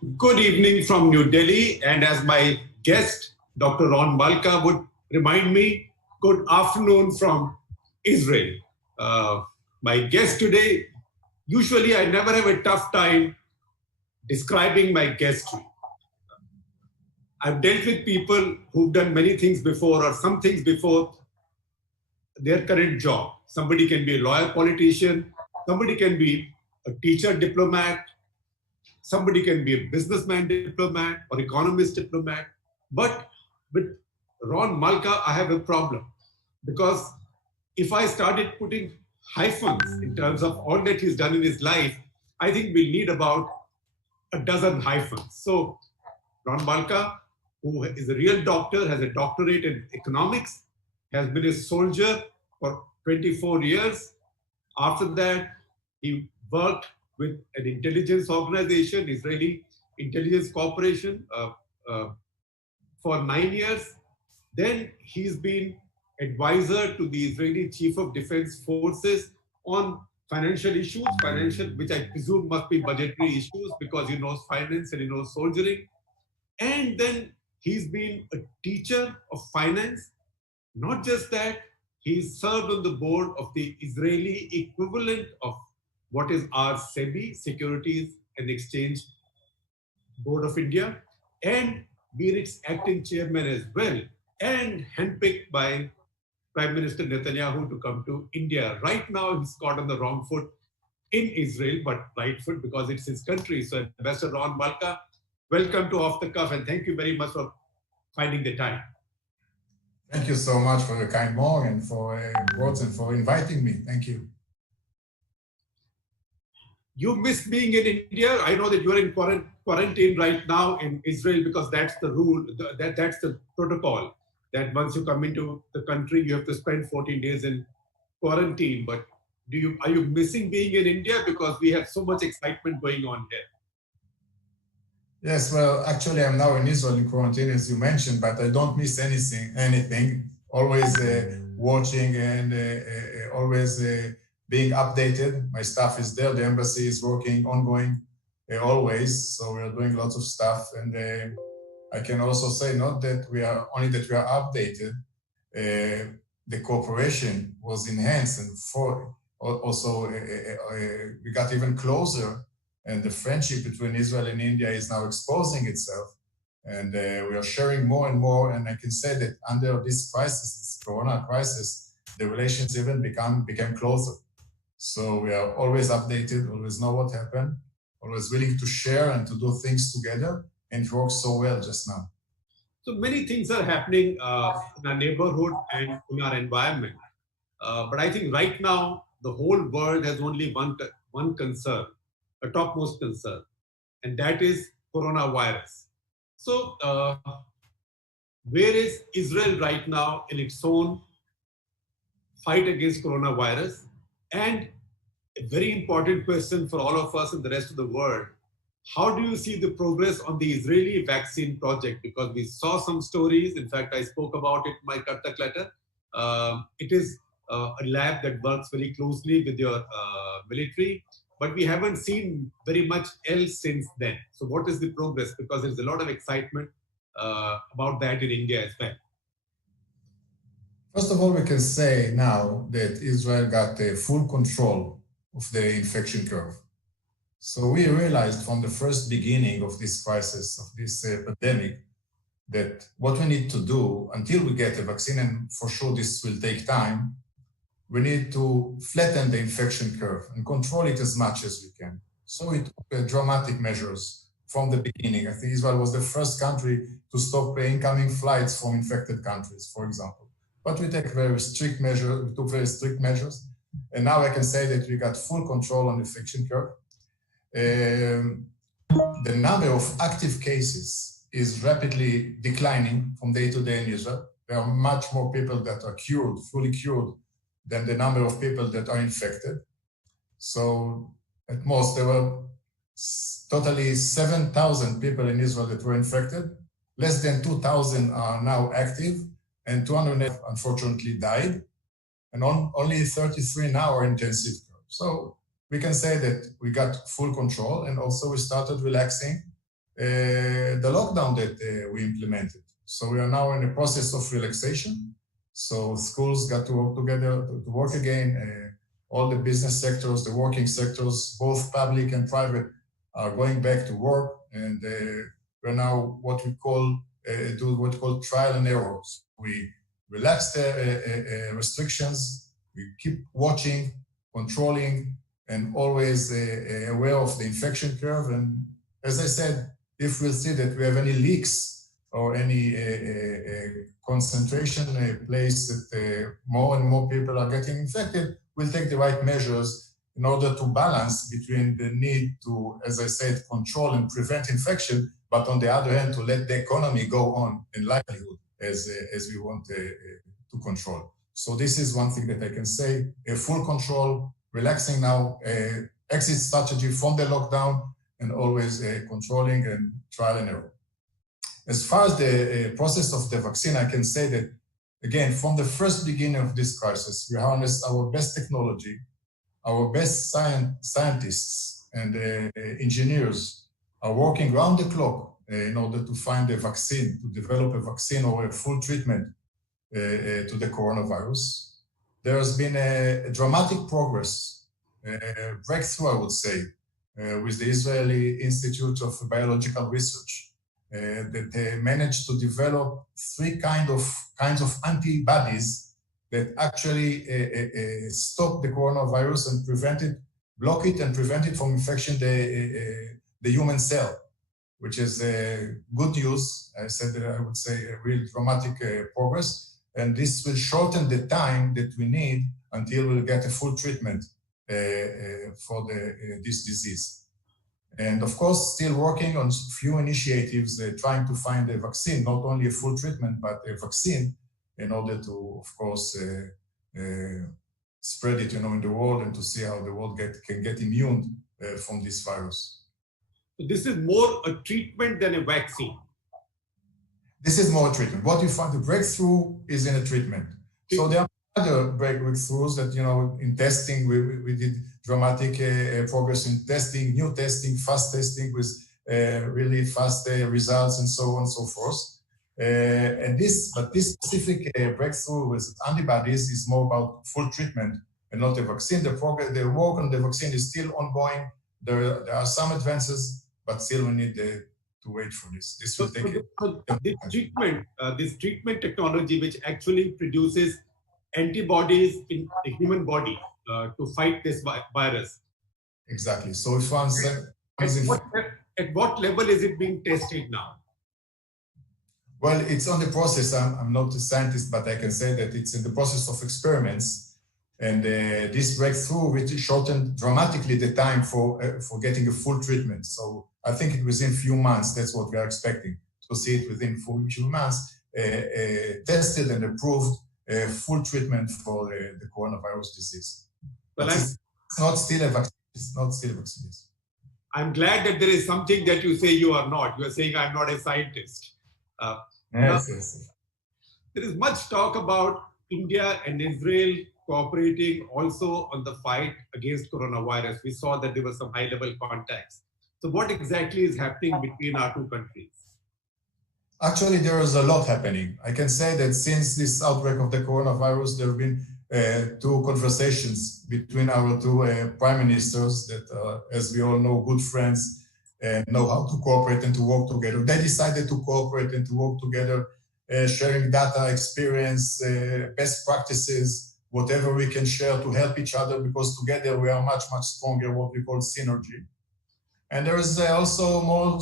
Good evening from New Delhi, and as my guest, Dr. Ron Malka, would remind me, good afternoon from Israel. Uh, my guest today, usually I never have a tough time describing my guestry. I've dealt with people who've done many things before or some things before their current job. Somebody can be a lawyer politician, somebody can be a teacher diplomat, somebody can be a businessman diplomat or economist diplomat. But with Ron Malka, I have a problem because if I started putting hyphens in terms of all that he's done in his life, I think we'll need about a dozen hyphens. So Ron Malka, who is a real doctor, has a doctorate in economics, has been a soldier for 24 years. After that, he worked with an intelligence organization, Israeli Intelligence Corporation, for 9 years. Then he's been advisor to the Israeli Chief of Defense Forces on financial issues, which I presume must be budgetary issues because he knows finance and he knows soldiering. And then he's been a teacher of finance. Not just that, he served on the board of the Israeli equivalent of what is our SEBI, Securities and Exchange Board of India, and been its acting chairman as well, and handpicked by Prime Minister Netanyahu to come to India. Right now, he's caught on the wrong foot in Israel, but right foot because it's his country. So, Ambassador Ron Malka, welcome to Off the Cuff, and thank you very much for finding the time. Thank you so much for your kind words and for inviting me. Thank you. You miss being in India. I know that you're in quarantine right now in Israel because that's the rule, that's the protocol, that once you come into the country, you have to spend 14 days in quarantine. But are you missing being in India because we have so much excitement going on here? Yes, well, actually, I'm now in Israel in quarantine, as you mentioned, but I don't miss anything. Always watching and always being updated. My staff is there. The embassy is working ongoing always. So we are doing lots of stuff. And I can also say not that we are updated. The cooperation was enhanced, and we got even closer. And the friendship between Israel and India is now exposing itself. And we are sharing more and more. And I can say that under this crisis, this Corona crisis, the relations even became closer. So we are always updated, always know what happened, always willing to share and to do things together. And it works so well just now. So many things are happening in our neighborhood and in our environment. But I think right now, the whole world has only one concern, a topmost concern, and that is coronavirus. So where is Israel right now in its own fight against coronavirus? And a very important question for all of us and the rest of the world, how do you see the progress on the Israeli vaccine project? Because we saw some stories, in fact, I spoke about it in my Kartak letter. It is a lab that works very closely with your military, but we haven't seen very much else since then. So what is the progress? Because there's a lot of excitement about that in India as well. First of all, we can say now that Israel got full control of the infection curve. So we realized from the first beginning of this crisis, of this pandemic, that what we need to do until we get a vaccine, and for sure this will take time, we need to flatten the infection curve and control it as much as we can. So it took dramatic measures from the beginning. I think Israel was the first country to stop incoming flights from infected countries, for example. But we took very strict measures. And now I can say that we got full control on the infection curve. The number of active cases is rapidly declining from day to day in Israel. There are much more people that are cured, fully cured, than the number of people that are infected. So at most, there were totally 7,000 people in Israel that were infected. Less than 2,000 are now active, and 200 unfortunately died. And only 33 now are intensive care. So we can say that we got full control, and also we started relaxing the lockdown that we implemented. So we are now in a process of relaxation. So schools got to work together to work again. All the business sectors, the working sectors, both public and private, are going back to work, and we're now what we call trial and error. We relax the restrictions, we keep watching, controlling, and always aware of the infection curve. And as I said, if we'll see that we have any leaks or any concentration place that more and more people are getting infected, we'll take the right measures in order to balance between the need to, as I said, control and prevent infection, but on the other hand, to let the economy go on in livelihood as we want to control. So this is one thing that I can say, full control, relaxing now, exit strategy from the lockdown, and always controlling and trial and error. As far as the process of the vaccine, I can say that, again, from the first beginning of this crisis, we harnessed our best technology, our best scientists and engineers are working round the clock in order to find a vaccine, to develop a vaccine or a full treatment to the coronavirus. There has been a dramatic progress, breakthrough, I would say, with the Israeli Institute of Biological Research, that they managed to develop three kinds of antibodies that actually stop the coronavirus and block it and prevent it from infection the human cell, which is good news. I would say a real dramatic progress. And this will shorten the time that we need until we'll get a full treatment for this disease. And of course, still working on few initiatives, trying to find a vaccine, not only a full treatment, but a vaccine in order to, of course, spread it, in the world and to see how the world can get immune from this virus. So this is more a treatment than a vaccine. This is more a treatment. What you find, the breakthrough is in a treatment. So there are other breakthroughs that, in testing, we did dramatic progress in testing, new testing, fast testing with really fast results and so on and so forth. But this specific breakthrough with antibodies is more about full treatment and not a vaccine. The work on the vaccine is still ongoing. There are some advances, but still we need to wait for this. This will take this treatment technology, which actually produces antibodies in the human body to fight this virus. Exactly. So if at what level is it being tested now? Well, it's on the process. I'm not a scientist, but I can say that it's in the process of experiments. And this breakthrough which shortened dramatically the time for getting a full treatment. So I think within a few months, that's what we are expecting, to see it within a few months, tested and approved full treatment for the coronavirus disease. Well, it's not still a vaccine. It's not still a vaccine. I'm glad that there is something that you say you are not. You are saying I'm not a scientist. Yes. There is much talk about India and Israel cooperating also on the fight against coronavirus. We saw that there were some high-level contacts. So what exactly is happening between our two countries? Actually, there is a lot happening. I can say that since this outbreak of the coronavirus, there have been two conversations between our two prime ministers that, as we all know, good friends and know how to cooperate and to work together. They decided to cooperate and to work together, sharing data, experience, best practices, whatever we can share to help each other, because together we are much, much stronger, what we call synergy. And there is also more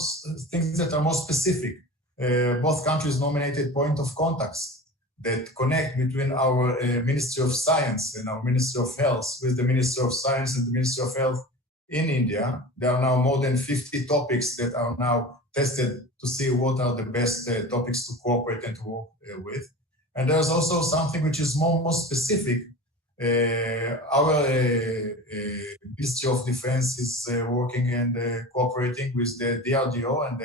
things that are more specific. Both countries nominated point of contacts that connect between our Ministry of Science and our Ministry of Health with the Ministry of Science and the Ministry of Health in India. There are now more than 50 topics that are now tested to see what are the best topics to cooperate and to work with. And there's also something which is more specific. Our Ministry of Defense is working and cooperating with the DRDO and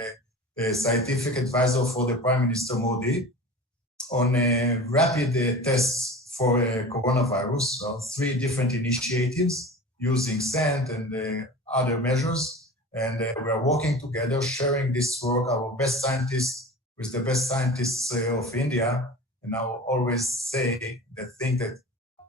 the scientific advisor for the Prime Minister Modi on rapid tests for coronavirus. So 3 different initiatives using sand and other measures And we are working together, sharing this work, our best scientists with the best scientists of India. And I will always say that thing that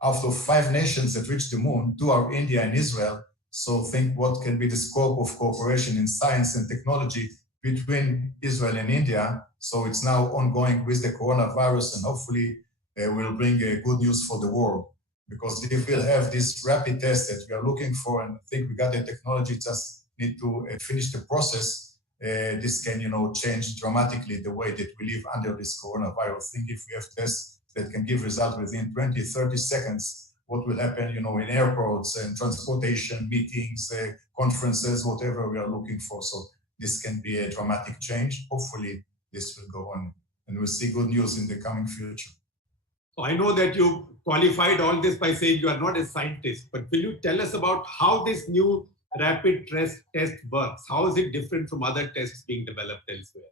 out of 5 nations that reached the moon, 2 are India and Israel. So think what can be the scope of cooperation in science and technology between Israel and India. So it's now ongoing with the coronavirus, and hopefully will bring good news for the world. Because if we'll have this rapid test that we are looking for, and I think we got the technology, just need to finish the process, this can, change dramatically the way that we live under this coronavirus. I think if we have tests that can give results within 20, 30 seconds, what will happen, in airports and transportation, meetings, conferences, whatever we are looking for. So this can be a dramatic change. Hopefully this will go on, and we'll see good news in the coming future. So I know that you qualified all this by saying you are not a scientist, but will you tell us about how this new rapid test works? How is it different from other tests being developed elsewhere?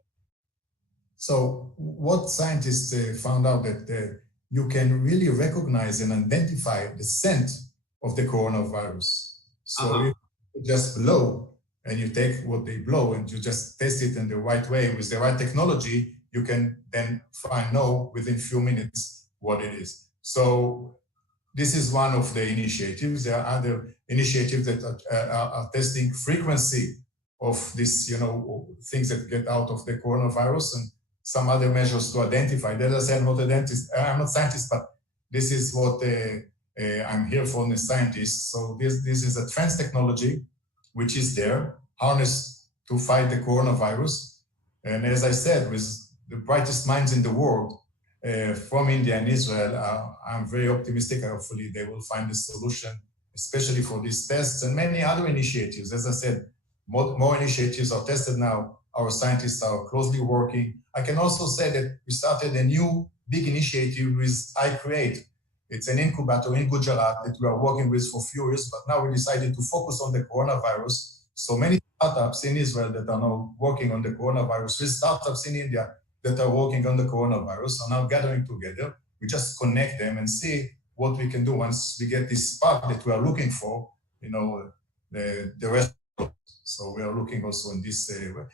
So what scientists found out that you can really recognize and identify the scent of the coronavirus. So if you just blow and you take what they blow and you just test it in the right way with the right technology, you can then know within a few minutes what it is. So this is one of the initiatives. There are other initiatives that are testing frequency of this, things that get out of the coronavirus, and some other measures to identify. As I said, I'm not a dentist, I'm not a scientist, but this is what I'm here for, as a scientist. So this is a trans technology, which is there, harnessed to fight the coronavirus. And as I said, with the brightest minds in the world, from India and Israel, I'm very optimistic. Hopefully they will find a solution, especially for these tests and many other initiatives. As I said, more initiatives are tested now. Our scientists are closely working. I can also say that we started a new big initiative with iCreate. It's an incubator in Gujarat that we are working with for a few years, but now we decided to focus on the coronavirus. So many startups in Israel that are now working on the coronavirus, with startups in India that are working on the coronavirus are now gathering together. We just connect them and see what we can do once we get this spark that we are looking for, the rest. So we are looking also in this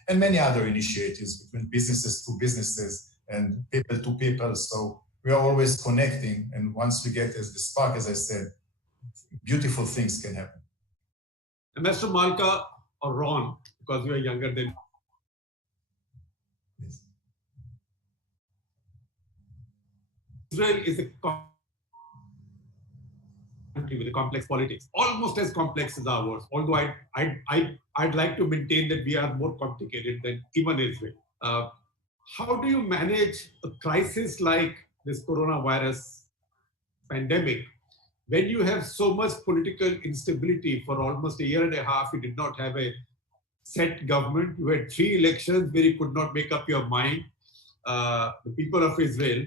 and many other initiatives between businesses to businesses and people to people. So we are always connecting. And once we get the spark, as I said, beautiful things can happen. And Mr. Malka or Ron, because you are younger than Yes. Israel is a country with a complex politics, almost as complex as ours. Although I'd like to maintain that we are more complicated than even Israel. How do you manage a crisis like this coronavirus pandemic when you have so much political instability? For almost a year and a half, you did not have a set government. You had 3 elections where you could not make up your mind, the people of Israel.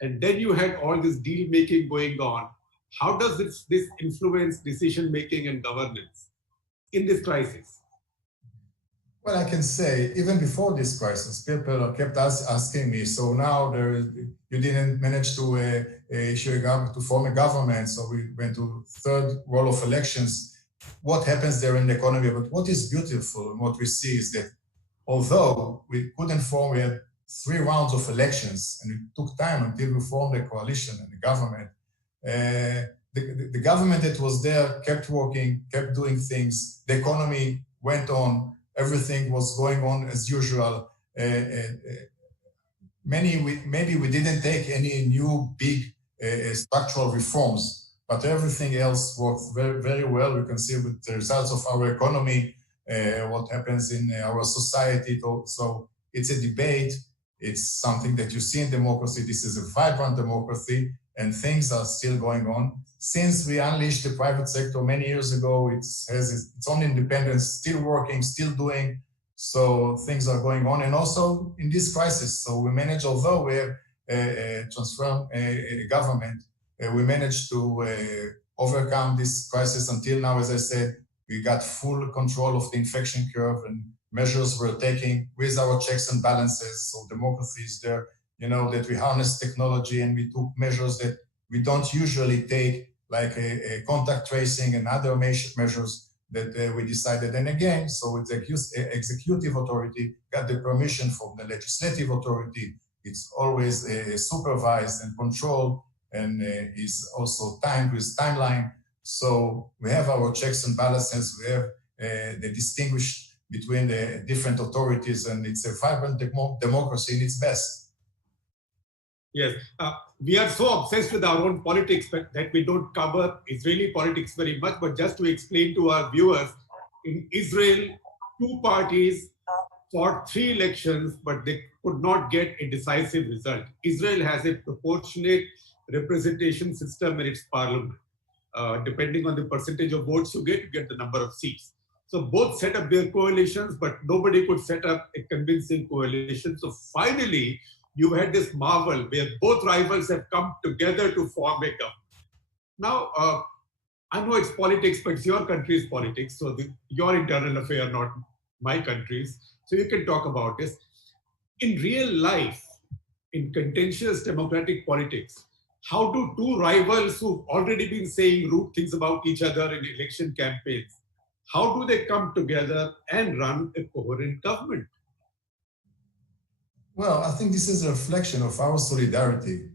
And then you had all this deal making going on. How does this influence decision making and governance in this crisis? Well, I can say, even before this crisis, people kept asking me, so now you didn't manage to to form a government, so we went to 3rd roll of elections. What happens there in the economy? But what is beautiful and what we see is that although we couldn't form, we had 3 rounds of elections, and it took time until we formed a coalition and the government. The government that was there kept working, kept doing things. The economy went on. Everything was going on as usual. Maybe we didn't take any new big structural reforms, but everything else worked very, very well. We can see with the results of our economy, what happens in our society. So it's a debate. It's something that you see in democracy. This is a vibrant democracy, and things are still going on. Since we unleashed the private sector many years ago, it has its own independence, still working, still doing. So things are going on. And also in this crisis, so we managed, although we have transformed a government, we managed to overcome this crisis until now. As I said, we got full control of the infection curve, and measures we're taking with our checks and balances. So democracy is there, that we harness technology, and we took measures that we don't usually take, like a contact tracing and other measures. that we decided. And again, so it's the executive authority got the permission from the legislative authority. It's always supervised and controlled, and is also timed with timeline. So we have our checks and balances. We have the distinguish between the different authorities, and it's a vibrant democracy in its best. Yes, we are so obsessed with our own politics that we don't cover Israeli politics very much. But just to explain to our viewers, in Israel, two parties fought 3 elections, but they could not get a decisive result. Israel has a proportionate representation system in its parliament. Depending on the percentage of votes you get the number of seats. So both set up their coalitions, but nobody could set up a convincing coalition. So finally, you had this marvel where both rivals have come together to form a government. Now, I know it's politics, but it's your country's politics. So your internal affair, not my country's. So you can talk about this. In real life, in contentious democratic politics, how do two rivals who've already been saying rude things about each other in election campaigns, how do they come together and run a coherent government? Well, I think this is a reflection of our solidarity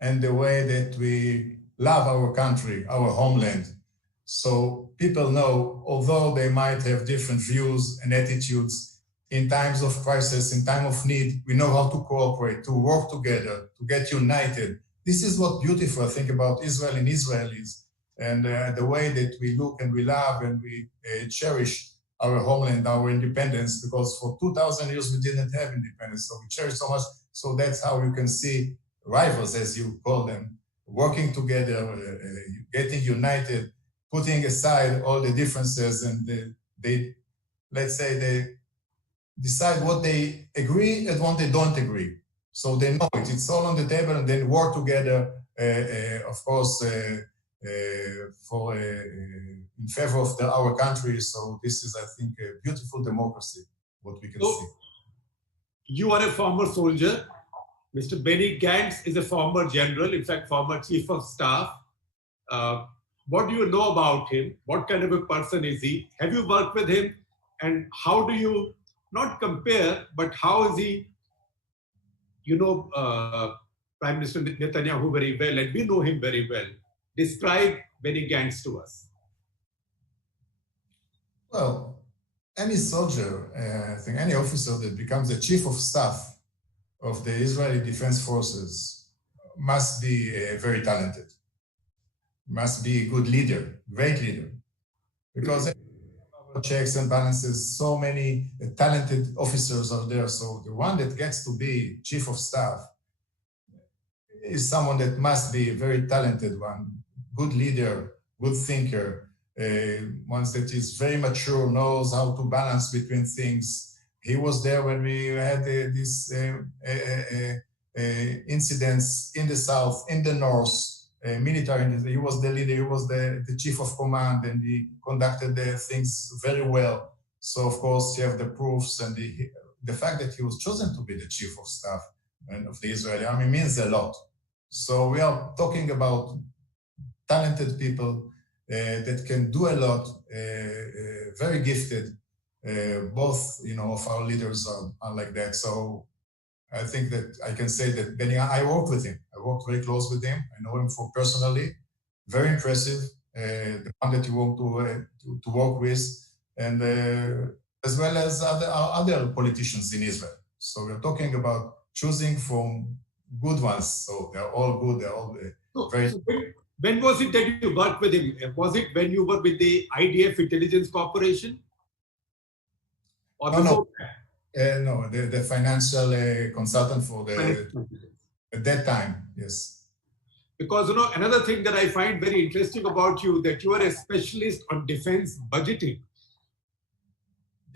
and the way that we love our country, our homeland. So people know, although they might have different views and attitudes, in times of crisis, in time of need, we know how to cooperate, to work together, to get united. This is what beautiful I think about Israel and Israelis, and the way that we look and we love and we cherish our homeland, our independence, because for 2,000 years we didn't have independence, so we cherish so much. So that's how you can see rivals, as you call them, working together, getting united, putting aside all the differences, and they, let's say, they decide what they agree and what they don't agree. So they know it. It's all on the table, and then work together, of course, in favor of our country. So this is, I think, a beautiful democracy, what we can see. You are a former soldier. Mr. Benny Gantz is a former general, in fact, former chief of staff. What do you know about him? What kind of a person is he? Have you worked with him? And how do you, not compare, but how is he, you know, Prime Minister Netanyahu very well, and we know him very well. Describe Benny Gantz to us. Well, any soldier, I think any officer that becomes the chief of staff of the Israeli Defense Forces must be very talented, must be a good leader, great leader, because checks and balances, so many talented officers are there. So the one that gets to be chief of staff is someone that must be a very talented one, good leader, good thinker, one that is very mature, knows how to balance between things. He was there when we had these incidents in the south, in the north, military. He was the leader, he was the chief of command, and he conducted the things very well. So of course you have the proofs, and the fact that he was chosen to be the chief of staff of the Israeli army means a lot. So we are talking about talented people that can do a lot, very gifted. Both, you know, of our leaders are like that. So I think that I can say that Benny, I worked with him. I worked very close with him. I know him personally. Very impressive. The one that you want to work with, and as well as other politicians in Israel. So we're talking about choosing from good ones. So they're all good. They're all very. So when was it that you worked with him? Was it when you were with the IDF Intelligence Corporation? Or no. No, the financial consultant for at that time, yes. Because, you know, another thing that I find very interesting about you, that you are a specialist on defense budgeting.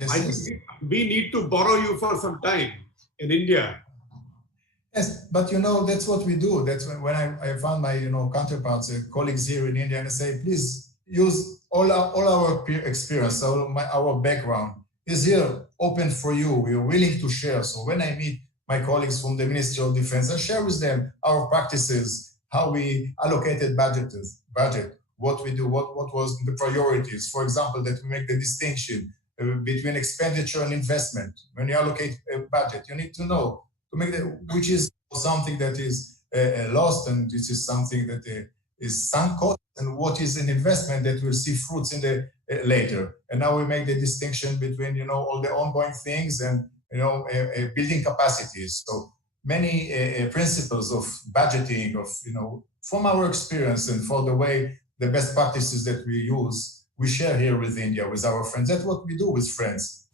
Yes, I think we need to borrow you for some time in India. Yes, but you know, that's what we do. That's when I found my, you know, counterparts, colleagues here in India, and I say, please use all our experience, our background is here, open for you. We are willing to share. So when I meet my colleagues from the Ministry of Defense, I share with them our practices, how we allocated budget, what we do, what was the priorities. For example, that we make the distinction between expenditure and investment. When you allocate a budget, you need to know to make which is something that is lost, and this is something that is sunk cost, and what is an investment that will see fruits in the later. And now we make the distinction between all the ongoing things and building capacities. So many principles of budgeting, of from our experience and for the way the best practices that we use, we share here with India, with our friends. That's what we do with friends,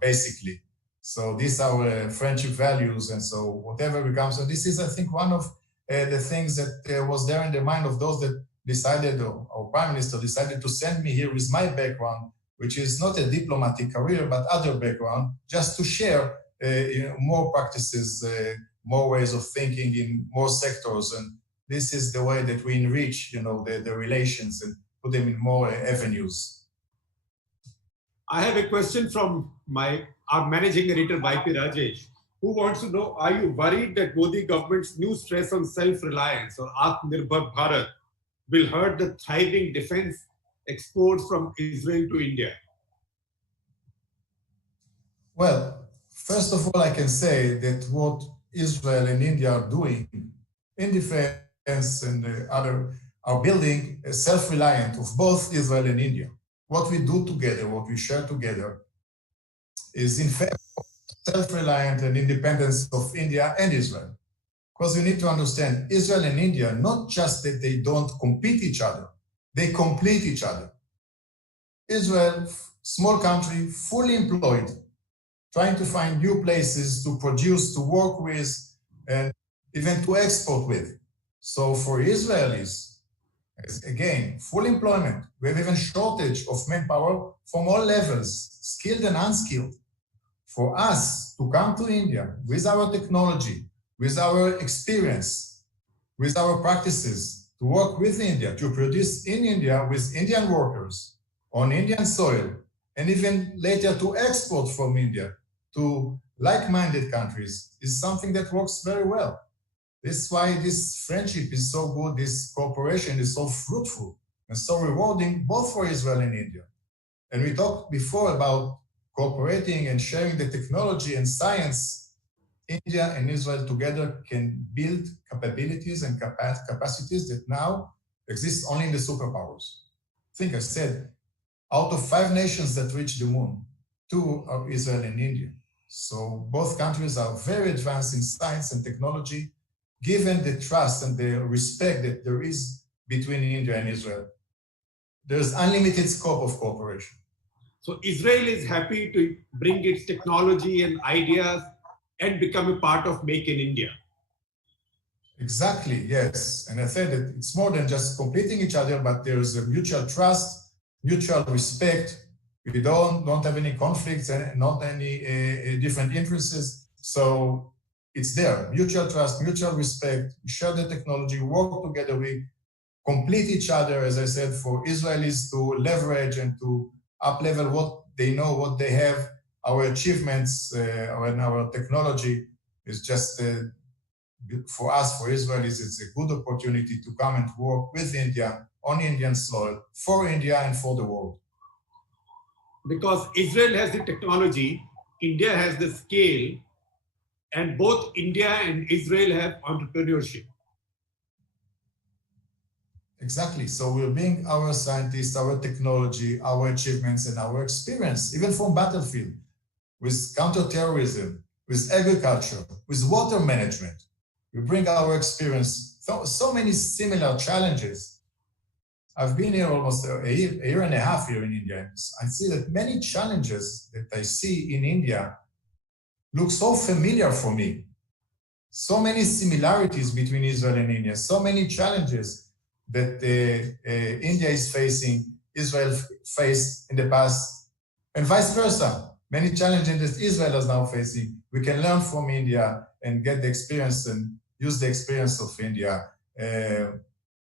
basically. So these are our friendship values, and so whatever becomes. So this is, I think, one of the things that was there in the mind of those that decided, or our Prime Minister decided to send me here with my background, which is not a diplomatic career, but other background, just to share more practices, more ways of thinking in more sectors. And this is the way that we enrich, the relations and put them in more avenues. I have a question from our managing editor, YP Rajesh, who wants to know, are you worried that Modi government's new stress on self-reliance or Atmanirbhar Bharat will hurt the thriving defense exports from Israel to India? Well, first of all, I can say that what Israel and India are doing in defense and other are building a self-reliant of both Israel and India. What we do together, what we share together, is in favor of self-reliant and independence of India and Israel. Because you need to understand, Israel and India, not just that they don't compete each other, they complete each other. Israel, small country, fully employed, trying to find new places to produce, to work with, and even to export with. So for Israelis, again, full employment. We have even shortage of manpower from all levels, skilled and unskilled. For us to come to India with our technology, with our experience, with our practices, to work with India, to produce in India with Indian workers on Indian soil, and even later to export from India to like-minded countries is something that works very well. This is why this friendship is so good, this cooperation is so fruitful and so rewarding, both for Israel and India. And we talked before about cooperating and sharing the technology and science. India and Israel together can build capabilities and capacities that now exist only in the superpowers. I think I said, out of 5 nations that reached the moon, 2 are Israel and India. So both countries are very advanced in science and technology, given the trust and the respect that there is between India and Israel. There's unlimited scope of cooperation. So Israel is happy to bring its technology and ideas and become a part of Make in India. Exactly, yes. And I said that it's more than just completing each other, but there's a mutual trust, mutual respect. We don't have any conflicts and not any different interests. So it's there, mutual trust, mutual respect. We share the technology, work together. We complete each other, as I said, for Israelis to leverage and to up-level what they know, what they have. Our achievements and our technology is just, for us, for Israelis, it's a good opportunity to come and work with India, on Indian soil, for India and for the world. Because Israel has the technology, India has the scale, and both India and Israel have entrepreneurship. Exactly. So we're bringing our scientists, our technology, our achievements, and our experience, even from battlefield, with counterterrorism, with agriculture, with water management. We bring our experience. So many similar challenges. I've been here almost a year and a half here in India. I see that many challenges that I see in India look so familiar for me. So many similarities between Israel and India, so many challenges that India is facing, Israel faced in the past, and vice versa. Many challenges that Israel is now facing. We can learn from India and get the experience and use the experience of India.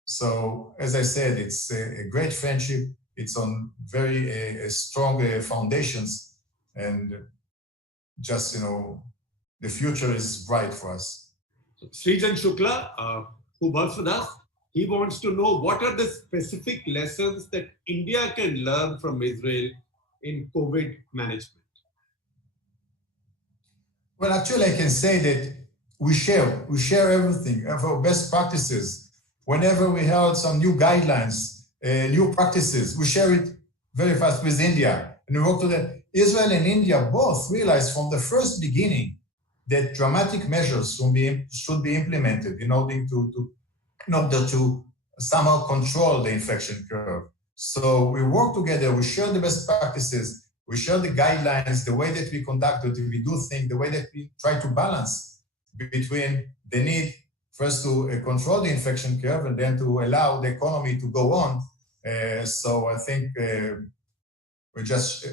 So, as I said, it's a great friendship. It's on very strong foundations, and just, the future is bright for us. Srijan Shukla, who works with us, He wants to know what are the specific lessons that India can learn from Israel in COVID management. Well, actually, I can say that we share everything, our best practices. Whenever we held some new guidelines, new practices, we share it very fast with India. And we work together. Israel and India both realized from the first beginning that dramatic measures should be implemented in order to somehow control the infection curve. So we work together, we share the best practices, we share the guidelines, the way that we conduct it, we do things, the way that we try to balance between the need first to control the infection curve and then to allow the economy to go on. So I think we're just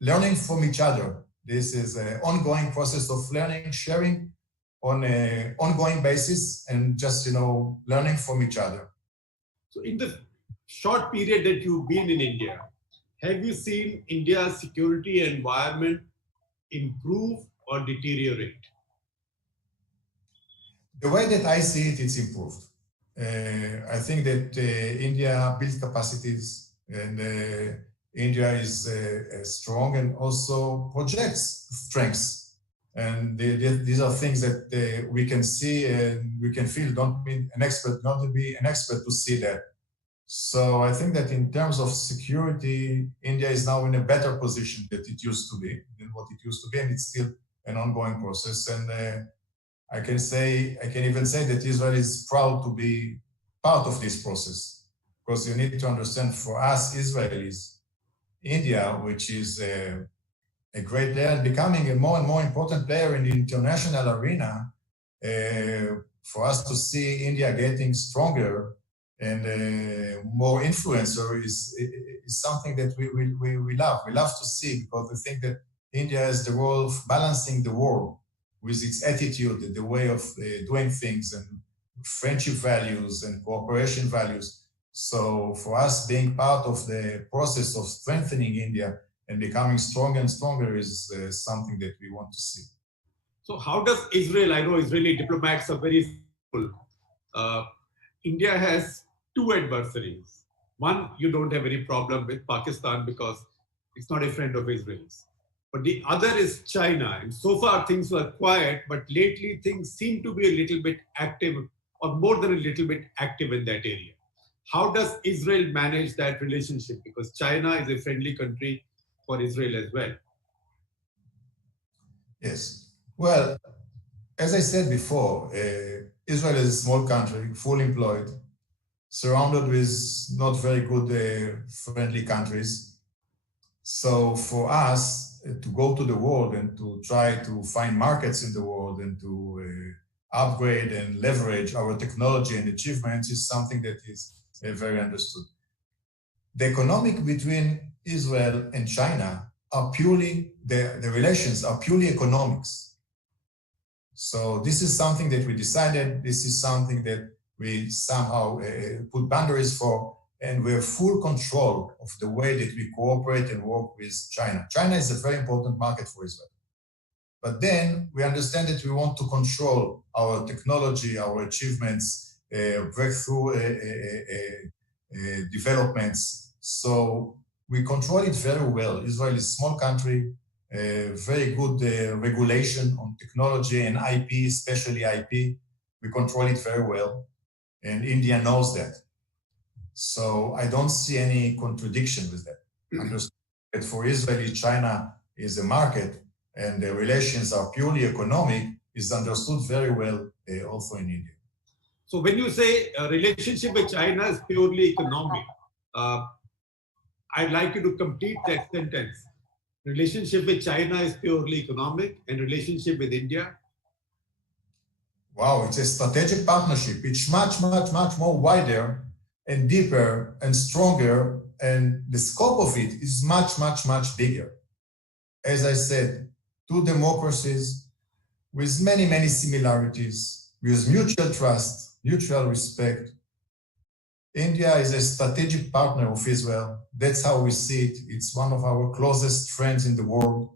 learning from each other. This is an ongoing process of learning, sharing on an ongoing basis, and just learning from each other. So in the short period that you've been in India, have you seen India's security environment improve or deteriorate? The way that I see it, it's improved. I think that India built capacities, and India is strong and also projects strengths. And these are things that we can see and we can feel. Don't need an expert, not to be an expert to see that. So I think that in terms of security, India is now in a better position than it used to be, and it's still an ongoing process. And I can even say that Israel is proud to be part of this process, because you need to understand, for us Israelis, India, which is a great player and becoming a more and more important player in the international arena, for us to see India getting stronger and more influencer is something that we love. We love to see, because we think that India has the role of balancing the world with its attitude, the way of doing things, and friendship values and cooperation values. So for us, being part of the process of strengthening India and becoming stronger and stronger is something that we want to see. So how does Israel, I know Israeli diplomats are very simple. India has two adversaries. One, you don't have any problem with Pakistan because it's not a friend of Israel's. But the other is China. And so far things were quiet, but lately things seem to be a little bit active, or more than a little bit active in that area. How does Israel manage that relationship? Because China is a friendly country for Israel as well. Yes. Well, as I said before, Israel is a small country, full employed, surrounded with not very good friendly countries. So for us to go to the world and to try to find markets in the world and to upgrade and leverage our technology and achievements is something that is very understood. The economic between Israel and China are purely, the relations are purely economics. So this is something that we decided, this is something that we somehow put boundaries for, and we have full control of the way that we cooperate and work with China. China is a very important market for Israel. But then we understand that we want to control our technology, our achievements, breakthrough developments. So we control it very well. Israel is a small country, very good regulation on technology and IP, especially IP. We control it very well, and India knows that. So I don't see any contradiction with that. Understand that for Israel, China is a market, and the relations are purely economic, is understood very well also in India. So when you say a relationship with China is purely economic, I'd like you to complete that sentence. Relationship with China is purely economic, and relationship with India? Wow, it's a strategic partnership. It's much, much, much more wider and deeper and stronger, and the scope of it is much, much, much bigger. As I said, two democracies with many, many similarities, with mutual trust, mutual respect. India is a strategic partner of Israel. That's how we see it. It's one of our closest friends in the world.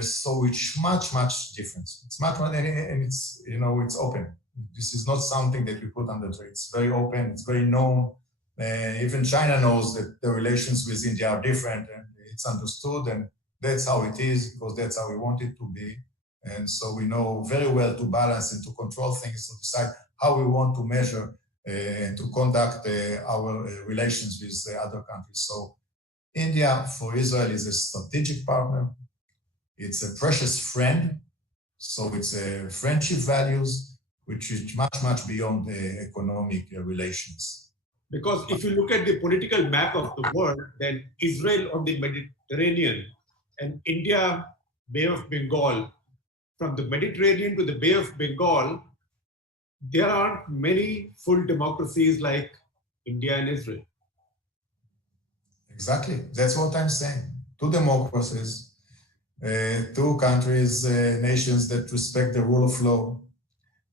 So it's much, much different. It's much, and it's, it's open. This is not something that we put under trade. It's very open, it's very known. Even China knows that the relations with India are different, and it's understood, and that's how it is, because that's how we want it to be. And so we know very well to balance and to control things, to decide how we want to measure and to conduct our relations with other countries. So India for Israel is a strategic partner. It's a precious friend. So it's a friendship values, which is much, much beyond the economic relations. Because if you look at the political map of the world, then Israel on the Mediterranean and India, Bay of Bengal, from the Mediterranean to the Bay of Bengal, there aren't many full democracies like India and Israel. Exactly. That's what I'm saying. Two democracies, two countries, nations that respect the rule of law,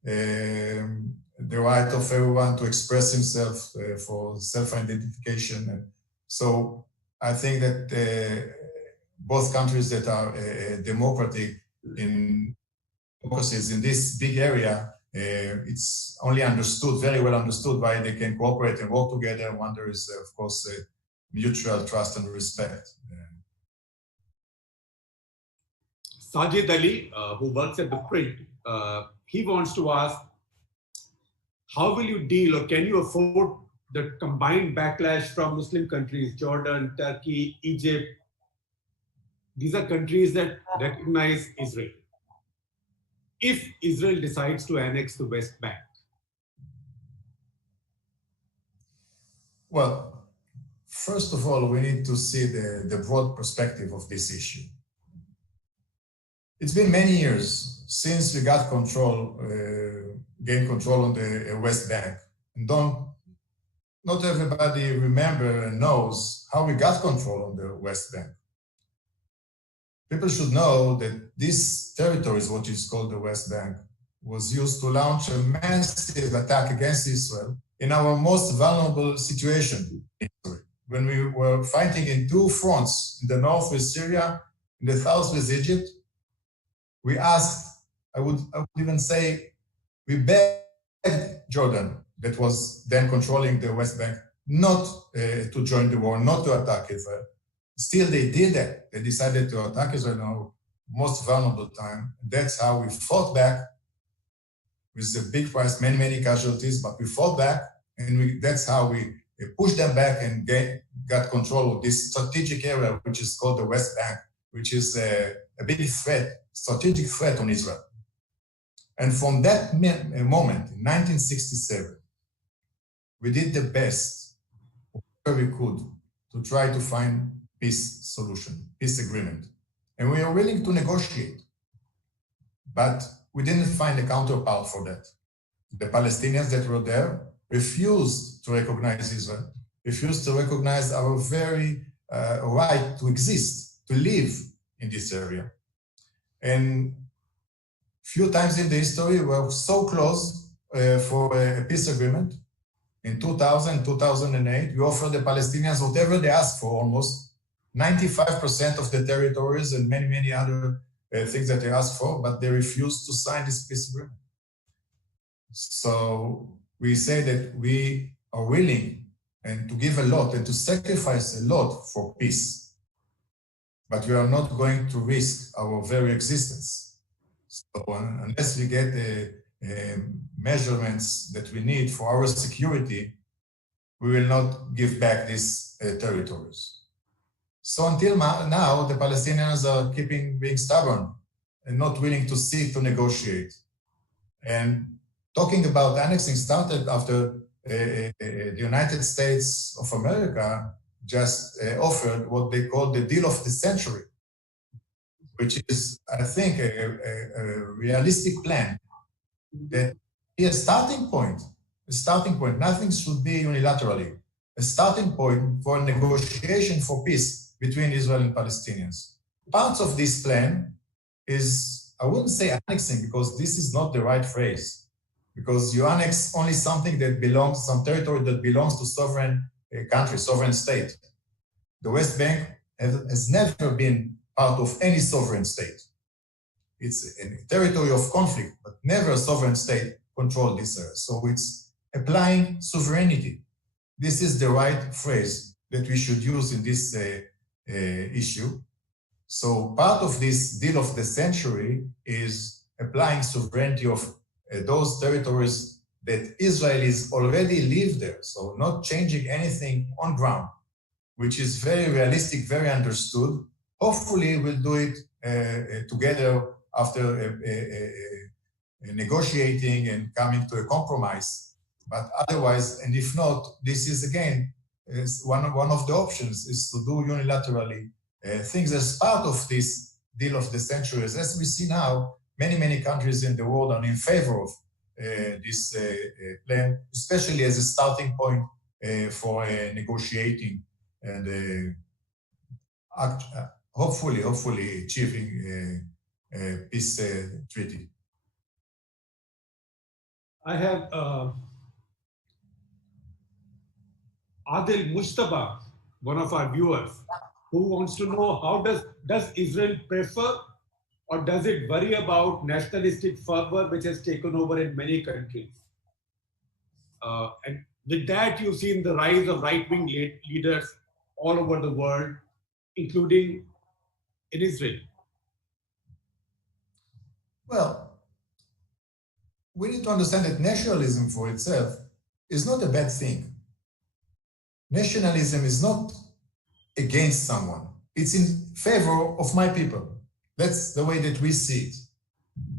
the right of everyone to express himself for self-identification. And so I think that both countries that are democratic in democracies in this big area, it's only understood, very well understood, why they can cooperate and work together. One, there is, of course, mutual trust and respect. Sajid Ali, who works at ThePrint, he wants to ask, how will you deal or can you afford the combined backlash from Muslim countries, Jordan, Turkey, Egypt? These are countries that recognize Israel. If Israel decides to annex the West Bank? Well, first of all, we need to see the broad perspective of this issue. It's been many years since we got control, gained control on the West Bank. And not everybody remember and knows how we got control on the West Bank. People should know that this territory, what is called the West Bank, was used to launch a massive attack against Israel in our most vulnerable situation, when we were fighting in two fronts, in the north with Syria, in the south with Egypt. We asked, I would even say, we begged Jordan, that was then controlling the West Bank, not to join the war, not to attack Israel. Still, they did that. They decided to attack Israel in our most vulnerable time. That's how we fought back with a big price, many, many casualties, but we fought back, and that's how we pushed them back and got control of this strategic area, which is called the West Bank, which is a big threat, strategic threat on Israel. And from that moment, in 1967, we did the best we could to try to find peace solution, peace agreement. And we are willing to negotiate, but we didn't find a counterpart for that. The Palestinians that were there refused to recognize Israel, refused to recognize our very right to exist, to live in this area. And few times in the history, we were so close for a peace agreement. In 2000, 2008, we offered the Palestinians whatever they asked for, almost 95% of the territories and many, many other things that they asked for, but they refused to sign this peace agreement. So we say that we are willing and to give a lot and to sacrifice a lot for peace, but we are not going to risk our very existence. So unless we get the measurements that we need for our security, we will not give back these territories. So until now, the Palestinians are being stubborn and not willing to sit to negotiate. And talking about annexing started after the United States of America just offered what they call the deal of the century, which is, I think, a realistic plan that be a starting point. Nothing should be unilaterally. A starting point for negotiation for peace between Israel and Palestinians. Parts of this plan is, I wouldn't say annexing, because this is not the right phrase, because you annex only something that belongs, some territory that belongs to sovereign country, sovereign state. The West Bank has never been part of any sovereign state. It's a territory of conflict, but never a sovereign state control this area. So it's applying sovereignty. This is the right phrase that we should use in this issue. So part of this deal of the century is applying sovereignty of those territories that Israelis already live there. So not changing anything on ground, which is very realistic, very understood. Hopefully we'll do it together after negotiating and coming to a compromise. But otherwise, and if not, this is again, one of the options is to do unilaterally things as part of this deal of the centuries. As we see now, many countries in the world are in favor of this plan, especially as a starting point for negotiating and hopefully achieving a peace treaty. I have Adil Mustafa, one of our viewers, who wants to know how does Israel prefer or does it worry about nationalistic fervor which has taken over in many countries? And with that, you've seen the rise of right-wing leaders all over the world, including in Israel. Well, we need to understand that nationalism for itself is not a bad thing. Nationalism is not against someone. It's in favor of my people. That's the way that we see it.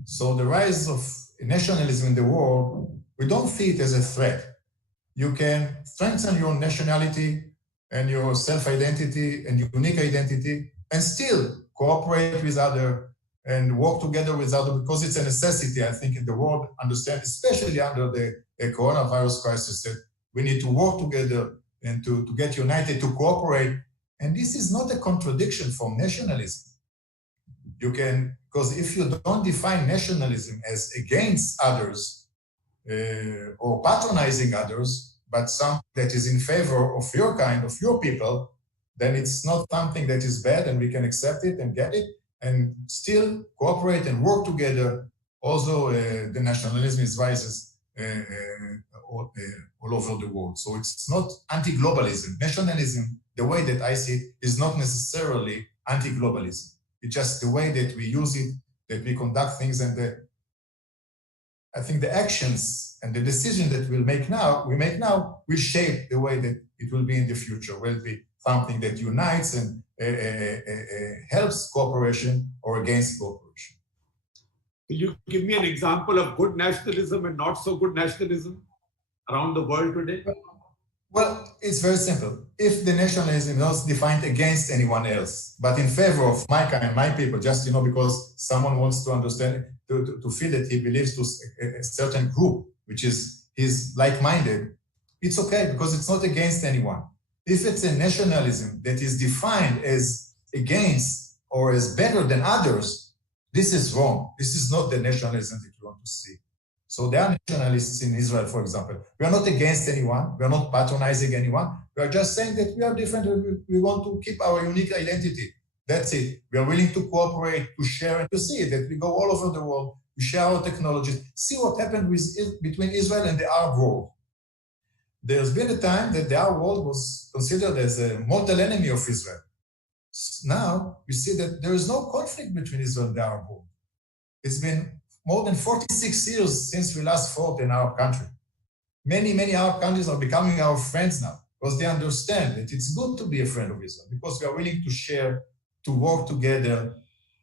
So the rise of nationalism in the world, we don't see it as a threat. You can strengthen your nationality and your self-identity and unique identity and still cooperate with others and work together with others, because it's a necessity, I think, in the world, understand, especially under the coronavirus crisis, that we need to work together and to get united, to cooperate. And this is not a contradiction from nationalism. You can, because if you don't define nationalism as against others or patronizing others, but something that is in favor of your kind, of your people, then it's not something that is bad and we can accept it and get it and still cooperate and work together. Also, the nationalism rises all over the world. So it's not anti-globalism. Nationalism, the way that I see it, is not necessarily anti-globalism. It's just the way that we use it, that we conduct things, and I think the actions and the decision that we make now will shape the way that it will be in the future. Will be something that unites and helps cooperation or against cooperation. Will you give me an example of good nationalism and not so good nationalism around the world today? Well, it's very simple. If the nationalism is not defined against anyone else, but in favor of my kind, my people, just because someone wants to understand, to feel that he believes to a certain group, which is his like-minded, it's okay because it's not against anyone. If it's a nationalism that is defined as against or as better than others, this is wrong. This is not the nationalism that you want to see. So there are nationalists in Israel, for example. We are not against anyone. We are not patronizing anyone. We are just saying that we are different. We want to keep our unique identity. That's it. We are willing to cooperate, to share, and to see that we go all over the world. We share our technologies. See what happened between Israel and the Arab world. There's been a time that the Arab world was considered as a mortal enemy of Israel. Now we see that there is no conflict between Israel and the Arab world. It's been more than 46 years since we last fought in our country. Many Arab countries are becoming our friends now because they understand that it's good to be a friend of Israel because we are willing to share, to work together,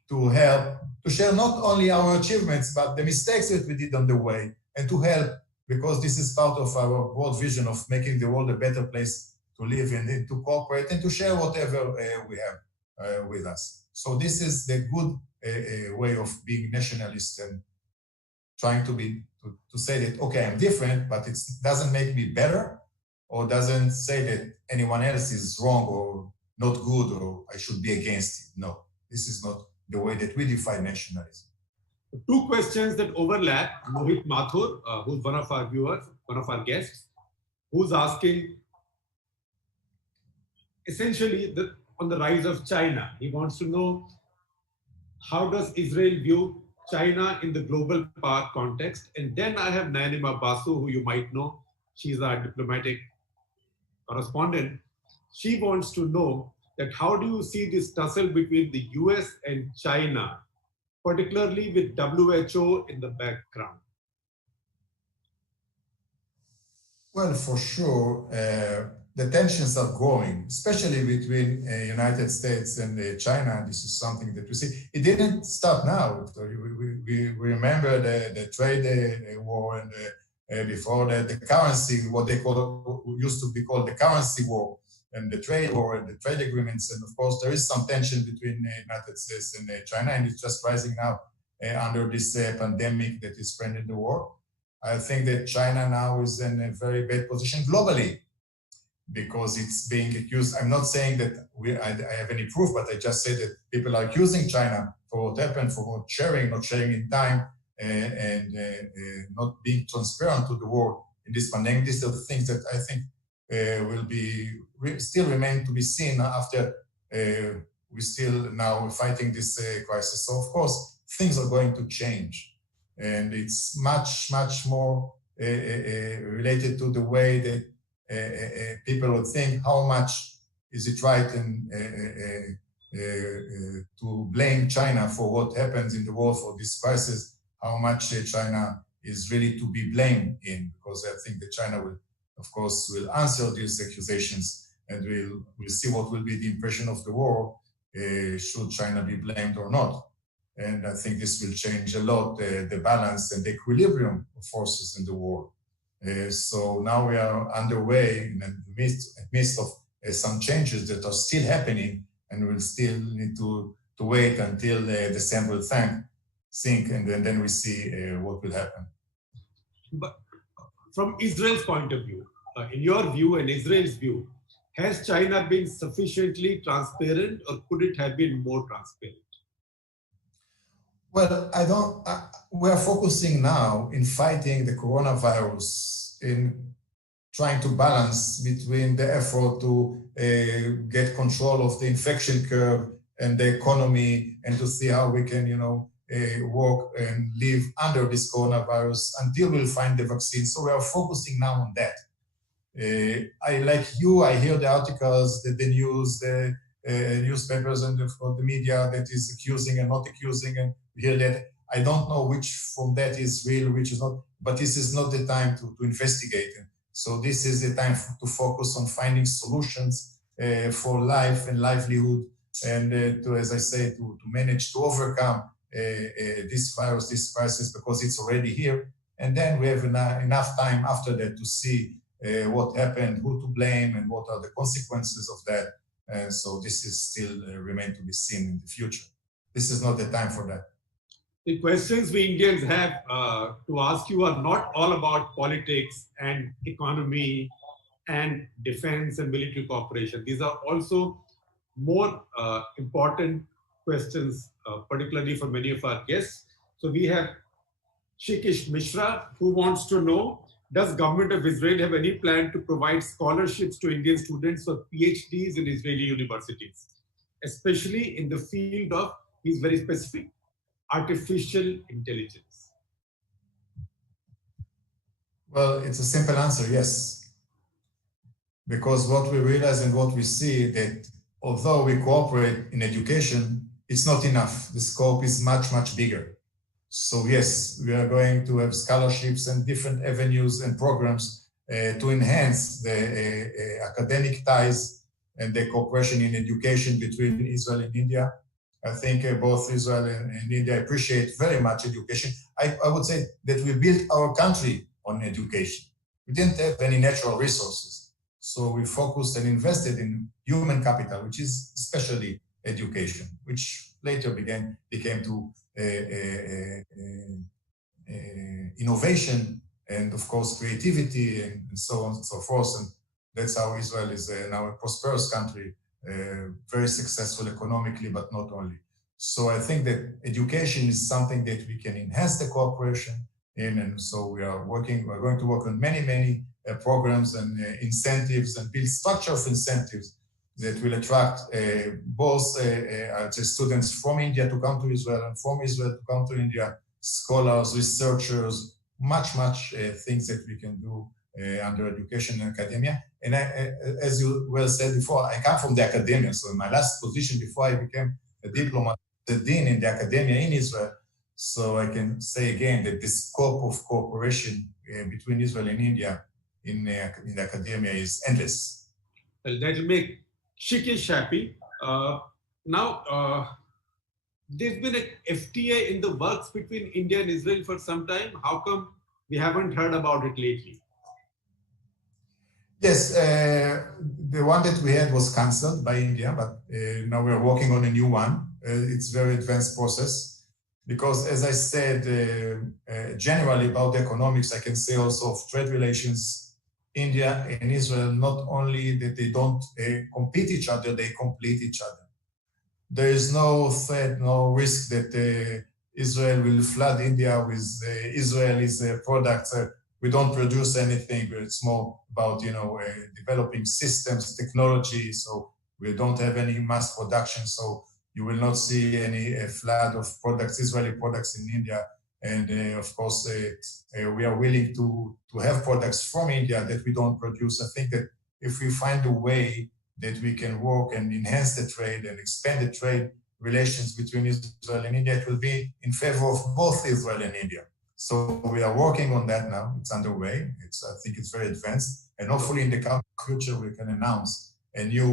to help, to share not only our achievements, but the mistakes that we did on the way, and to help because this is part of our broad vision of making the world a better place to live in, and to cooperate and to share whatever we have with us. So this is the good way of being nationalist and trying to say that, okay, I'm different, but it doesn't make me better or doesn't say that anyone else is wrong or not good or I should be against it. No, this is not the way that we define nationalism. Two questions that overlap. Mohit Mathur, who's one of our viewers, one of our guests, who's asking essentially on the rise of China. He wants to know, how does Israel view China in the global power context. And then I have Nayanima Basu, who you might know. She's our diplomatic correspondent. She wants to know that how do you see this tussle between the US and China, particularly with WHO in the background? Well, for sure, the tensions are growing, especially between United States and China. This is something that we see. It didn't start now. So we remember the trade war and before the currency, what they call used to be called the currency war, and the trade war and the trade agreements. And of course, there is some tension between the United States and China, and it's just rising now under this pandemic that is spreading the war. I think that China now is in a very bad position globally because it's being accused. I'm not saying that I have any proof, but I just say that people are accusing China for what happened, for not sharing in time, and not being transparent to the world in this pandemic. These are the things that I think still remain to be seen after we're still now fighting this crisis. So of course, things are going to change. And it's much, much more related to the way that people would think how much is it right and to blame China for what happens in the world for this crisis, how much China is really to be blamed in, because I think that China will, of course, will answer these accusations and we'll see what will be the impression of the world, should China be blamed or not. And I think this will change a lot the balance and the equilibrium of forces in the world. So now we are underway in the midst of some changes that are still happening, and we'll still need to wait until December think, and then we see what will happen. But from Israel's point of view, in your view and Israel's view, has China been sufficiently transparent, or could it have been more transparent? Well, we are focusing now in fighting the coronavirus, in trying to balance between the effort to get control of the infection curve and the economy, and to see how we can, work and live under this coronavirus until we'll find the vaccine. So we are focusing now on that. I hear the articles, the news, the newspapers and the media that is accusing and not accusing, and hear that. I don't know which from that is real, which is not, but this is not the time to investigate. So this is the time to focus on finding solutions for life and livelihood, and to, as I say, to manage to overcome this virus, this crisis, because it's already here. And then we have enough time after that to see what happened, who to blame, and what are the consequences of that. And so this is still remain to be seen in the future. This is not the time for that. The questions we Indians have to ask you are not all about politics and economy and defense and military cooperation. These are also more important questions, particularly for many of our guests. So we have Shikish Mishra, who wants to know, does government of Israel have any plan to provide scholarships to Indian students for PhDs in Israeli universities, especially in the field of, he's very specific, artificial intelligence? Well, it's a simple answer, yes. Because what we realize and what we see that although we cooperate in education, it's not enough. The scope is much, much bigger. So yes, we are going to have scholarships and different avenues and programs to enhance the academic ties and the cooperation in education between Israel and India. I think both Israel and India appreciate very much education. I would say that we built our country on education. We didn't have any natural resources. So we focused and invested in human capital, which is especially education, which later became to innovation and, of course, creativity and so on and so forth. And that's how Israel is now a prosperous country, very successful economically, but not only. So I think that education is something that we can enhance the cooperation in, and so we're going to work on many programs and incentives, and build structure of incentives that will attract both students from India to come to Israel and from Israel to come to India, scholars, researchers, much things that we can do under education and academia. And as you well said before, I come from the academia. So in my last position before I became a diplomat, the dean in the academia in Israel. So I can say again that the scope of cooperation between Israel and India in academia is endless. Well, that will make Shikish happy. Now, there's been an FTA in the works between India and Israel for some time. How come we haven't heard about it lately? Yes, the one that we had was cancelled by India, but now we're working on a new one. It's a very advanced process because, as I said, generally about the economics, I can say also of trade relations, India and Israel, not only that they don't compete each other, they complete each other. There is no threat, no risk that Israel will flood India with Israelis products. We don't produce anything. It's more about, developing systems, technology. So we don't have any mass production. So you will not see any flood of products, Israeli products in India. And of course, we are willing to have products from India that we don't produce. I think that if we find a way that we can work and enhance the trade and expand the trade relations between Israel and India, it will be in favor of both Israel and India. So we are working on that now. It's underway. I think it's very advanced. And hopefully in the future, we can announce a new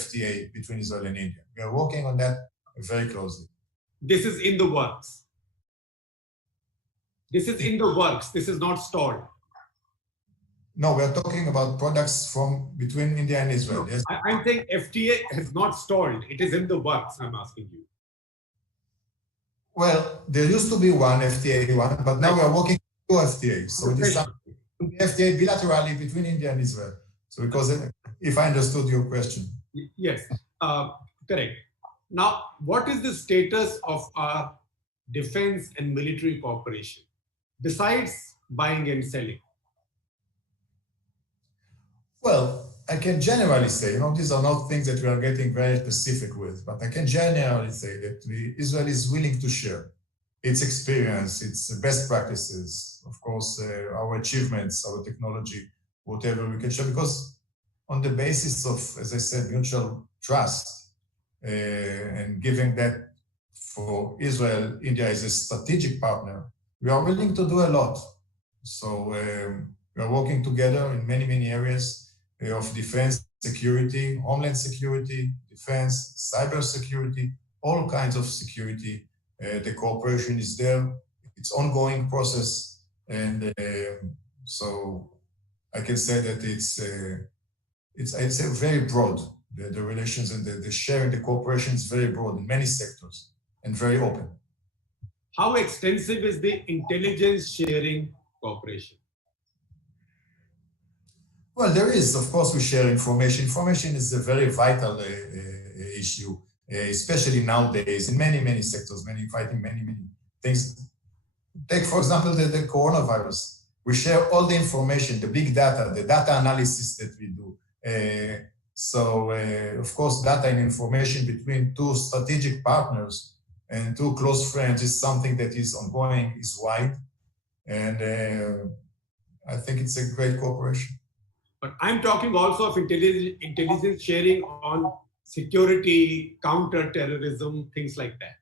FTA between Israel and India. We are working on that very closely. This is in the works. This is in the works. This is not stalled. No, we're talking about products from between India and Israel. Yes. I'm saying FTA has not stalled. It is in the works, I'm asking you. Well, there used to be one FTA, but now we are working on two FTAs. So it is FTA bilaterally between India and Israel. So because if I understood your question. Yes, correct. Now, what is the status of our defense and military cooperation besides buying and selling? Well, I can generally say, these are not things that we are getting very specific with, but I can generally say that Israel is willing to share its experience, its best practices, of course, our achievements, our technology, whatever we can share, because on the basis of, as I said, mutual trust, and giving that for Israel, India is a strategic partner, we are willing to do a lot. So we are working together in many areas of defense, security, homeland security, defense, cyber security, all kinds of security. The cooperation is there. It's ongoing process. And so I can say that it's very broad. The relations and the sharing, the cooperation is very broad in many sectors and very open. How extensive is the intelligence sharing cooperation? Well, there is, of course, we share information. Information is a very vital issue, especially nowadays in many sectors, many things. Take, for example, the coronavirus. We share all the information, the big data, the data analysis that we do. Of course, data and information between two strategic partners and two close friends is something that is ongoing, is wide. And I think it's a great cooperation. But I'm talking also of intelligence sharing on security, counter-terrorism, things like that.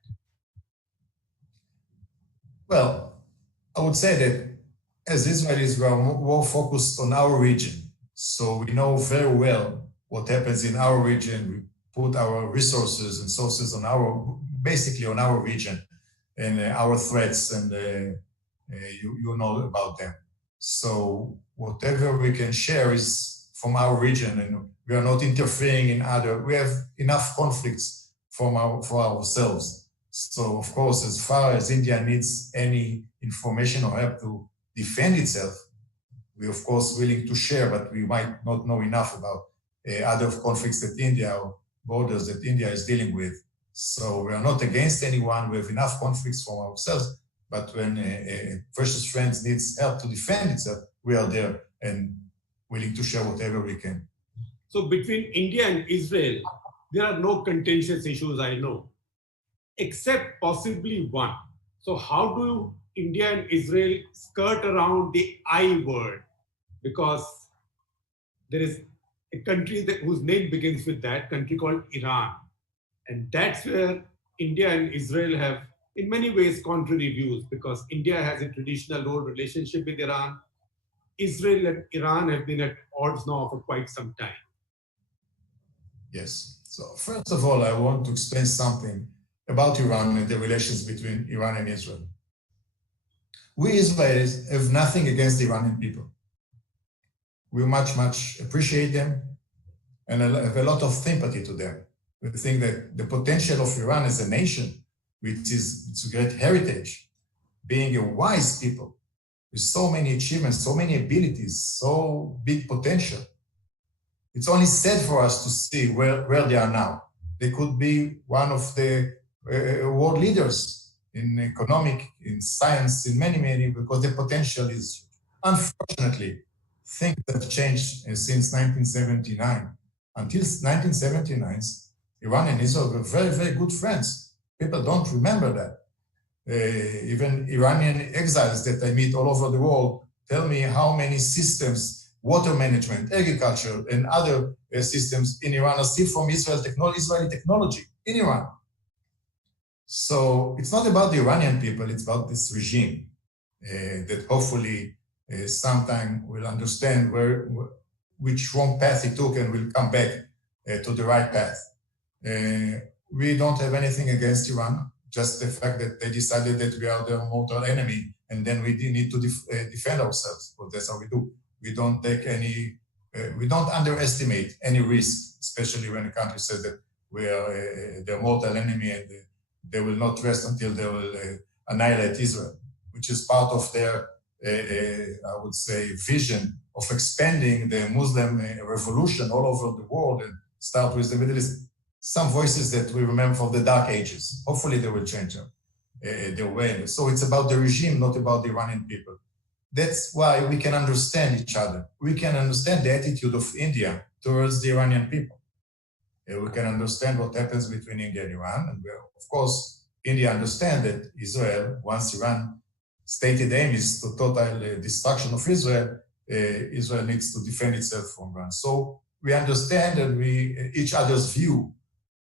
Well, I would say that as Israelis, we are more focused on our region. So we know very well what happens in our region. We put our resources and sources basically on our region and our threats, and you know about them. So whatever we can share is from our region, and we are not interfering in other. We have enough conflicts for ourselves. So of course, as far as India needs any information or help to defend itself, we of course willing to share, but we might not know enough about other conflicts that India or borders that India is dealing with. So we are not against anyone. We have enough conflicts for ourselves. But when a precious friend needs help to defend itself, we are there and willing to share whatever we can. So between India and Israel, there are no contentious issues I know, except possibly one. So how do India and Israel skirt around the I word? Because there is a country whose name begins with that country called Iran. And that's where India and Israel have, in many ways, contrary views because India has a traditional old relationship with Iran. Israel and Iran have been at odds now for quite some time. Yes. So first of all, I want to explain something about Iran and the relations between Iran and Israel. We Israelis have nothing against the Iranian people. We much appreciate them and have a lot of sympathy to them. We think that the potential of Iran as a nation, which is its great heritage, being a wise people with so many achievements, so many abilities, so big potential. It's only sad for us to see where they are now. They could be one of the world leaders in economic, in science, in many, because the potential is, unfortunately, things have changed since 1979. Until 1979, Iran and Israel were very good friends. People don't remember that. Even Iranian exiles that I meet all over the world tell me how many systems, water management, agriculture, and other systems in Iran are still from Israeli technology in Iran. So it's not about the Iranian people, it's about this regime that hopefully sometime will understand which wrong path he took and will come back to the right path. We don't have anything against Iran, just the fact that they decided that we are their mortal enemy, and then we need to defend ourselves, because that's how we do. We don't take any, we don't underestimate any risk, especially when a country says that we are their mortal enemy and they will not rest until they will annihilate Israel, which is part of their, I would say, vision of expanding the Muslim revolution all over the world and start with the Middle East. Some voices that we remember from the dark ages. Hopefully they will change their way. So it's about the regime, not about the Iranian people. That's why we can understand each other. We can understand the attitude of India towards the Iranian people. We can understand what happens between India and Iran. And of course, India understands that Israel, once Iran stated aim is to total destruction of Israel, Israel needs to defend itself from Iran. So we understand and each other's view.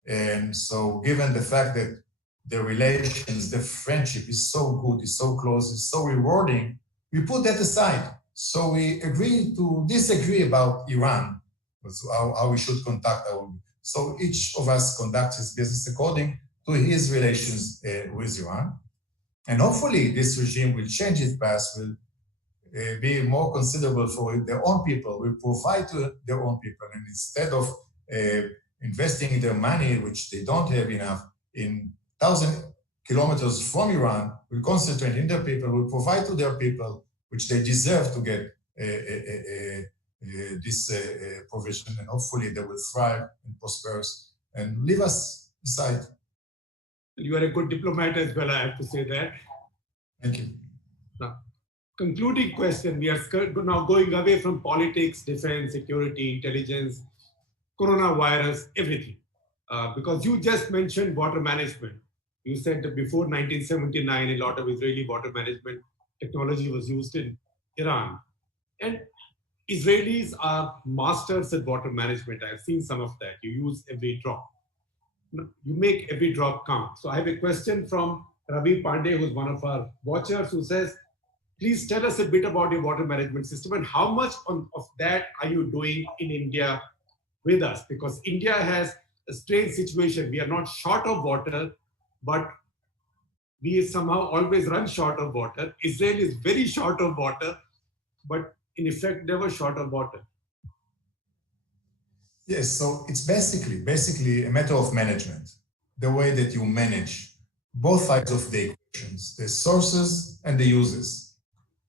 And so given the fact that the relations, the friendship is so good, is so close, is so rewarding, we put that aside. So we agree to disagree about Iran, how we should conduct our. So each of us conducts his business according to his relations with Iran. And hopefully this regime will change its path, will be more considerable for their own people, will provide to their own people. And instead of investing their money, which they don't have enough, in 1,000 kilometers from Iran, will concentrate in their people, will provide to their people, which they deserve to get this provision, and hopefully they will thrive and prosper and leave us aside. You are a good diplomat as well, I have to say that. Thank you. Now, concluding question, we are now going away from politics, defense, security, intelligence, coronavirus, everything. Because you just mentioned water management. You said that before 1979, a lot of Israeli water management technology was used in Iran. And Israelis are masters at water management. I've seen some of that. You use every drop. You make every drop count. So I have a question from Ravi Pandey, who's one of our watchers, who says, please tell us a bit about your water management system and how much of that are you doing in India with us? Because India has a strange situation. We are not short of water, but we somehow always run short of water. Israel is very short of water, but in effect, never short of water. Yes, so it's basically a matter of management, the way that you manage both sides of the equations, the sources and the uses.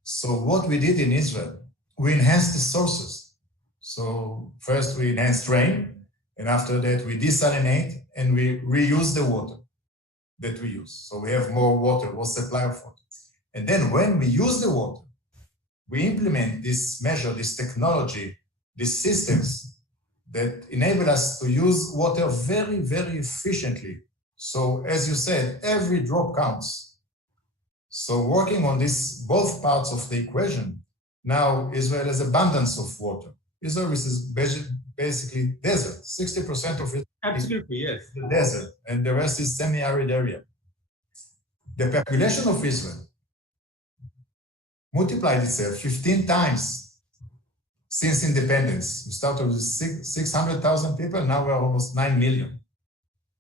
So what we did in Israel, we enhanced the sources. So first we enhanced rain, and after that we desalinate and we reuse the water that we use. So we have more water, more supply of water. And then when we use the water, we implement this measure, this technology, these systems that enable us to use water very, very efficiently. So as you said, every drop counts. So working on this, both parts of the equation, now Israel has abundance of water. Israel is basically desert. 60% of it Absolutely, yes. is the desert, and the rest is semi-arid area. The population of Israel multiplied itself 15 times since independence. We started with 600,000 people, now we're almost 9 million.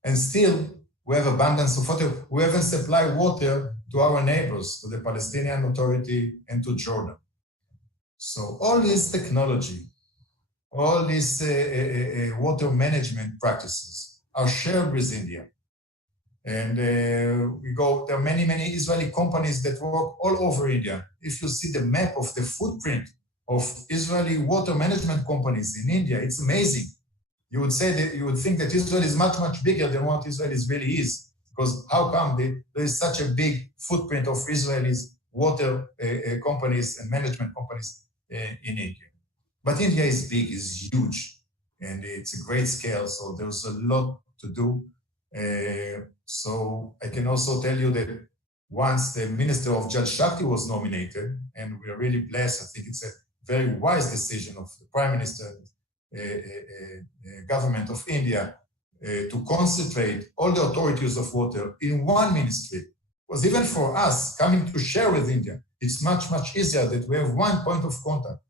And still, we have abundance of water. We haven't supplied water to our neighbors, to the Palestinian Authority and to Jordan. So all this technology, all these water management practices are shared with India. And there are many, many Israeli companies that work all over India. If you see the map of the footprint of Israeli water management companies in India, it's amazing. You would say that you would think that Israel is much, much bigger than what Israel really is. Because how come there is such a big footprint of Israelis water companies and management companies in India? But India is big, is huge, and it's a great scale. So there's a lot to do. So I can also tell you that once the Minister of Jal Shakti was nominated, and we are really blessed, I think it's a very wise decision of the Prime Minister, government of India, to concentrate all the authorities of water in one ministry. Because even for us coming to share with India, it's much, much easier that we have one point of contact.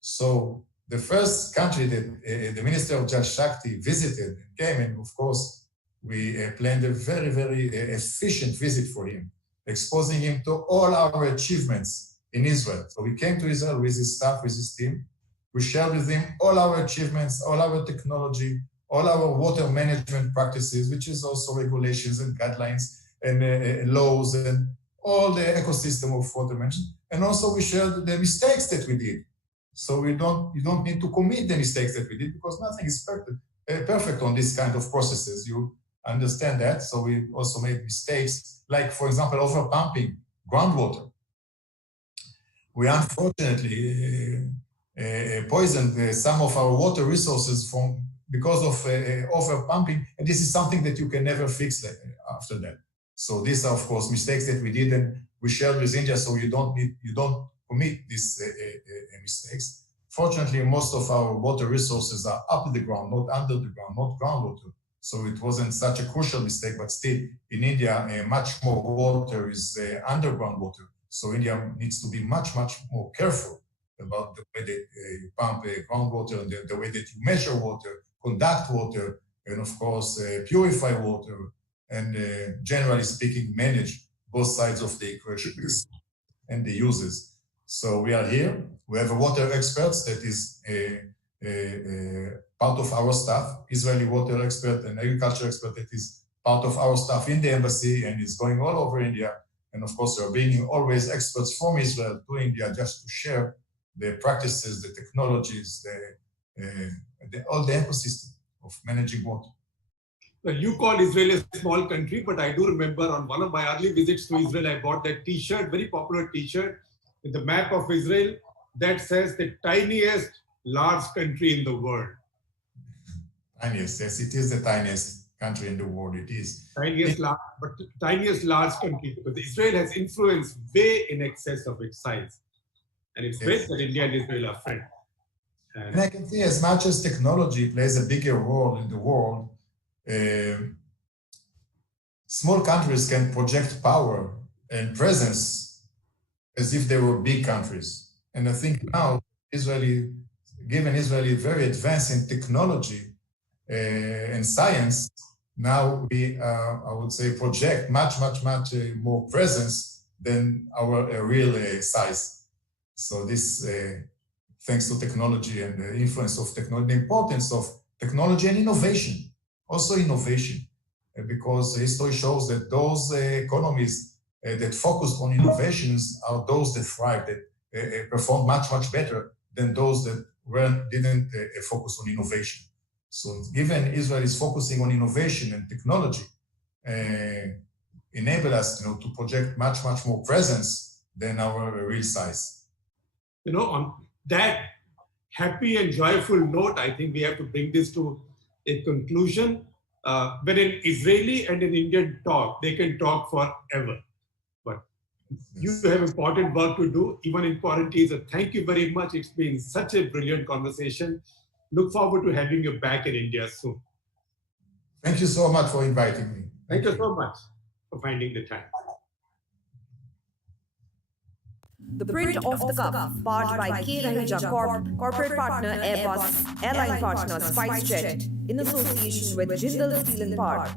So the first country that the Minister of Jal Shakti visited and came, and of course, we planned a very, very efficient visit for him, exposing him to all our achievements in Israel. So we came to Israel with his staff, with his team. We shared with him all our achievements, all our technology, all our water management practices, which is also regulations and guidelines and laws and all the ecosystem of water management. And also we shared the mistakes that we did. So you don't need to commit the mistakes that we did because nothing is perfect on this kind of processes. You understand that. So we also made mistakes, like for example, over pumping groundwater. We unfortunately poisoned some of our water resources because of over pumping, and this is something that you can never fix after that. So these are of course mistakes that we did and we shared with India, so you don't commit these mistakes. Fortunately, most of our water resources are up the ground, not under the ground, not groundwater. So it wasn't such a crucial mistake, but still in India, much more water is underground water. So India needs to be much, much more careful about the way that you pump groundwater and the way that you measure water, conduct water, and of course, purify water, and generally speaking, manage both sides of the equation and the uses. So we are here. We have a water experts that is part of our staff, Israeli water expert and agriculture expert that is part of our staff in the embassy and is going all over India. And of course, we are bringing always experts from Israel to India just to share the practices, the technologies, all the ecosystem of managing water. Well, you call Israel a small country, but I do remember on one of my early visits to Israel, I bought that T-shirt, very popular T-shirt, with the map of Israel that says the tiniest large country in the world. Tiniest, yes, it is the tiniest country in the world. It is tiniest large country, because Israel has influence way in excess of its size, and it's great that India and Israel are friends. And I can see as much as technology plays a bigger role in the world, small countries can project power and presence as if they were big countries. And I think now, given Israel is very advanced in technology and science, now we, I would say, project much more presence than our real size. So this, thanks to technology and the influence of technology, the importance of technology and innovation. Also innovation, because history shows that those economies that focused on innovations are those that thrive, that perform much better than those that didn't focus on innovation. So given Israel is focusing on innovation and technology, enable us to project much more presence than our real size. On that, happy and joyful note, I think we have to bring this to a conclusion. When an Israeli and an Indian talk, they can talk forever. But you have important work to do, even in quarantine. So thank you very much. It's been such a brilliant conversation. Look forward to having you back in India soon. Thank you so much for inviting me. Thank you so much for finding the time. The Print of the Cup, powered by K. Raheja Corp, corporate partner Airbus, airline partner SpiceJet, in association with Jindal Steel and Power.